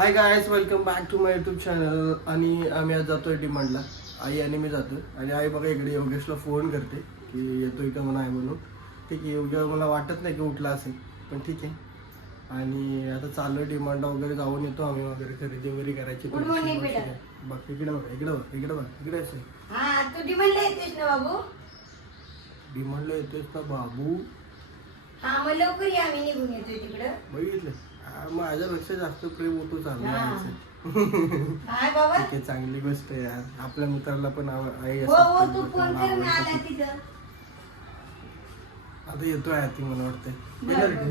High guys, welcome back to my YouTube channel. आणि आम्ही आज जातोय डिमांडला. आई आणि मी जातो. आणि आई बघा इकडे योगेशला फोन करते की येतोय का म्हणून आहे म्हणून. ठीक आहे, योग्य मला वाटत नाही की उठला असेल, पण ठीक आहे. आणि आता चालू डिमांडला वगैरे जाऊन येतो आम्ही वगैरे, खरेदी वगैरे करायची. बघ इकडे बघ, इकडे बघ, इकडे बघ, इकडे असेल. तू डिमांडला येतोस ना बाबू? डिमांडला येतोयस ना बाबू? हा, मग लवकर या, आम्ही निघून येतोय तिकडं. बघितलं, माझ्यापेक्षा जास्त प्रेम होतो चाललंय आईचं. काय बाबा? ठीक आहे, चांगली गोष्ट आहे यार. आपल्या मित्राला पण आई हो हो, तू फोन कर ना, आला तिथं. आता येतोय आती, मला वाटतंय.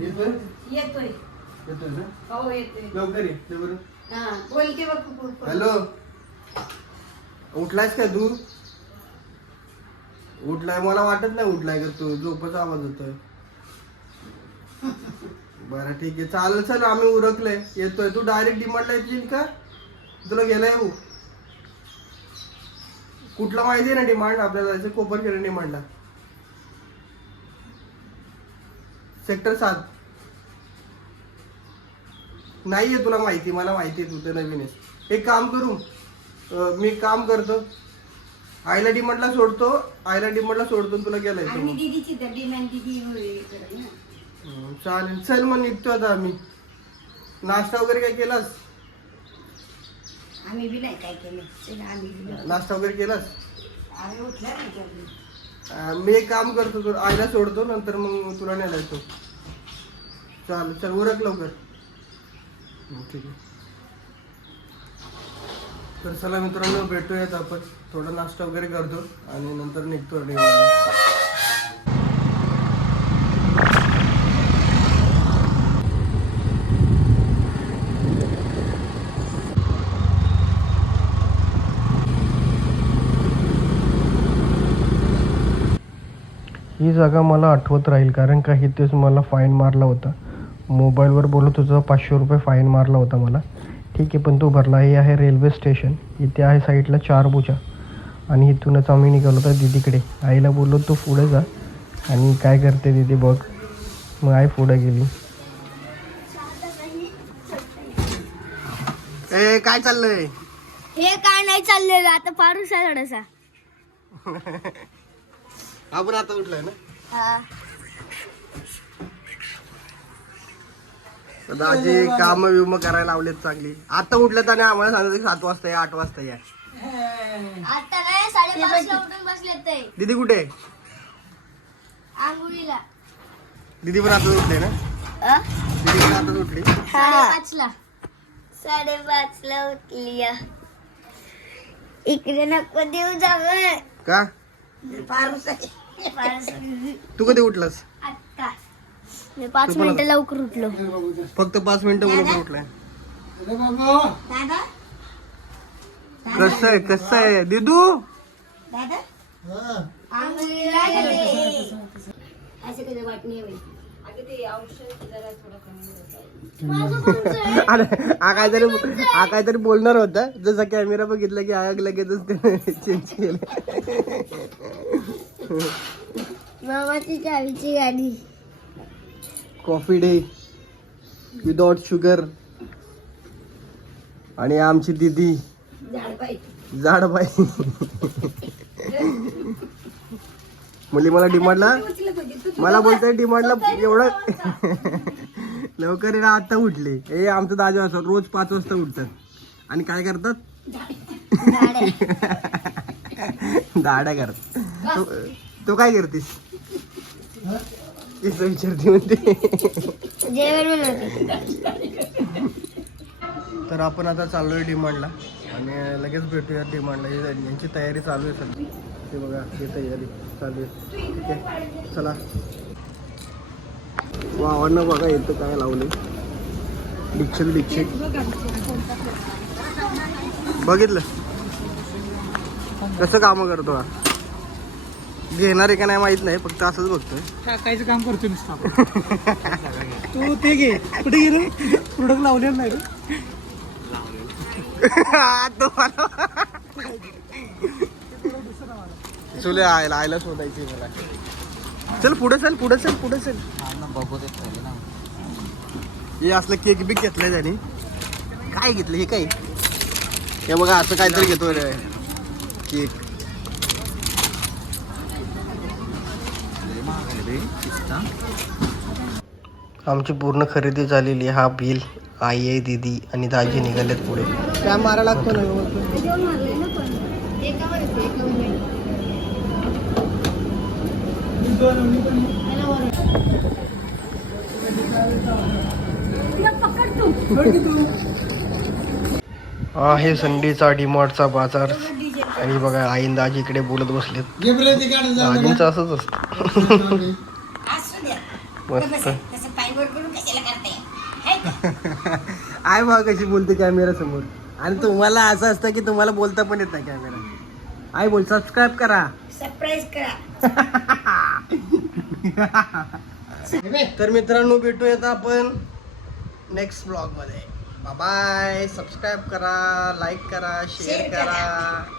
येतोय येतोय ना? हो येतोय. लवकर ये बरं. हा, बोलते बघ खूप. हॅलो, उठलायस का तू? उठलाय? मला वाटत नाही उठलाय का तू, झोपाचा आवाज होतोय. बरं ठीक आहे, चालेल. चल आम्ही उरकलंय, येतोय. तू डायरेक्ट डिमांडला येशील का? तुला गेलाय हो कुठला माहिती आहे ना डिमांड? आपल्याला जायचं कोपरखेड डिमांडला, सेक्टर 7. नाहीये तुला माहिती? मला माहिती आहे, तू तर नवीन आहेस. एक काम करू, मी काम करतो, आईला डिमांडला सोडतो तुला गेलाय आणि दीदीची तर डिमांड दीदी वगैरे कर ना. चालेल. चल मग निघतो आता आम्ही. नाश्ता वगैरे काय केलास? आम्ही बी नाही काय केलं. चल, आम्ही बी नाही. नाश्ता वगैरे केलास? आम्ही उठला नाही जल्दी. मी एक काम करतो, तुला आईला सोडतो, नंतर मग तुला न्यायला येतो. चालेल, चल उरक लवकर. ठीक आहे. तर चला मित्रांनो, भेटूयात आपण. थोडा नाश्ता वगैरे करतो आणि नंतर निघतो डिमांडला. ही जागा मला आठवत राहील, कारण काही दिवस मला फाईन मारला होता. मोबाईलवर बोलत होता 500 रुपये फाईन मारला होता मला. ठीक आहे, पण तो भरला. हे आहे रेल्वे स्टेशन. इथे आहे साईडला 4 भुजा. आणि इथूनच आम्ही निघालो होतो दीदीकडे. आईला बोललो तू पुढे जा, आणि काय करते दीदी बघ. मग आई पुढे गेली. ए काय चाललंय? हे काय नाही चाललेलं, आता पारूस आहे थोडासा. आपण आता उठलाय ना? दाजी काम विम करायला लावलेत चांगली. आता उठल्यात आणि आम्हाला सांगितलं 7 वाजता या, 8 वाजता या. आता काय 5:30 ला उठून बसले ते दीदी कुठे? आंघोळीला. दीदी पण आता उठले ना? दीदी पण आता उठली. 5:30 ला. 5:30 ला उठली. इकडे नको देऊ जावं का? पारूस आहे. तू कधी उठलास? आता मी 5 मिनिटं लवकर उठलो. फक्त 5 मिनिटं लवकर उठलाय. दादा कसं आहे दिदू? दादा आंघोळीला गेले. असं कधी वाट नाही होईल. अगं ते औषध जरा थोडं कमी होतं. अरे हा काहीतरी बोलणार होता. जसा कॅमेरा बघितला की आग लगेचच चेंज केलं. मामाची चावीची गाडी. Coffee day without sugar. आणि आमची दीदी जाडबाई. मुली मला डिमांडला, मला बोलतोय डिमांडला एवढं लवकर आहे ना. आता उठले. हे आमचं दादा असं रोज 5 वाजता उठतात आणि काय करतात? दाड्या करतात. तो काय करतेस? विचारते म्हणते. जेवण बनवते. तर आपण आता चाललोय डिमांडला आणि लगेच भेटूया डिमांडला. यांची तयारी चालू आहे सध्या. ते बघा, ही तयारी चालू आहे. ठीक आहे, चला. वावांना बघा येतं काय लावले. डिक्शेक बघितलं कसं काम करतो हा. घेणार आहे का नाही माहित नाही, फक्त असंच बघतोय. टाकायचं काम करतो नुसतं. तू ते घे. कुठे गेलो? प्रोडक्ट लावलेलं नाही रे. चुले आयला शोधायची मला. चल पुढे चल. हे असलं केक बी घेतलाय त्यांनी. काय घेतलं हे काय हे बघा असं काहीतरी घेतोय रे केक. आमची पूर्ण खरेदी झालेली. हा बिल आई आहे, दीदी आणि दाजी निघालेत पुढे. त्या मारा लागतो ना त्याच्यावर मारलंय ना पण एकावर येते, एकावर नाही. त्याला वर आहे. तुला पकड तू. आहे संडेचा डीमार्टचा बाजार. आणि बघा आईन दाजी इकडे बोलत बसलेत. दाजींचं असंच असतं. असू द्या. मस्त तसं पायवर करून कशाला करते? आय बघा कशी बोलते कॅमेरा समोर. आणि तुम्हाला असं असतं की तुम्हाला बोलता पण येत नाही कॅमेरा. आय बोल सबस्क्राईब करा. सरप्राईज करा. तर मित्रांनो भेटूयात आपण नेक्स्ट ब्लॉग मध्ये. बाय. सबस्क्राईब करा, लाईक करा, शेअर शेअर करा. करा.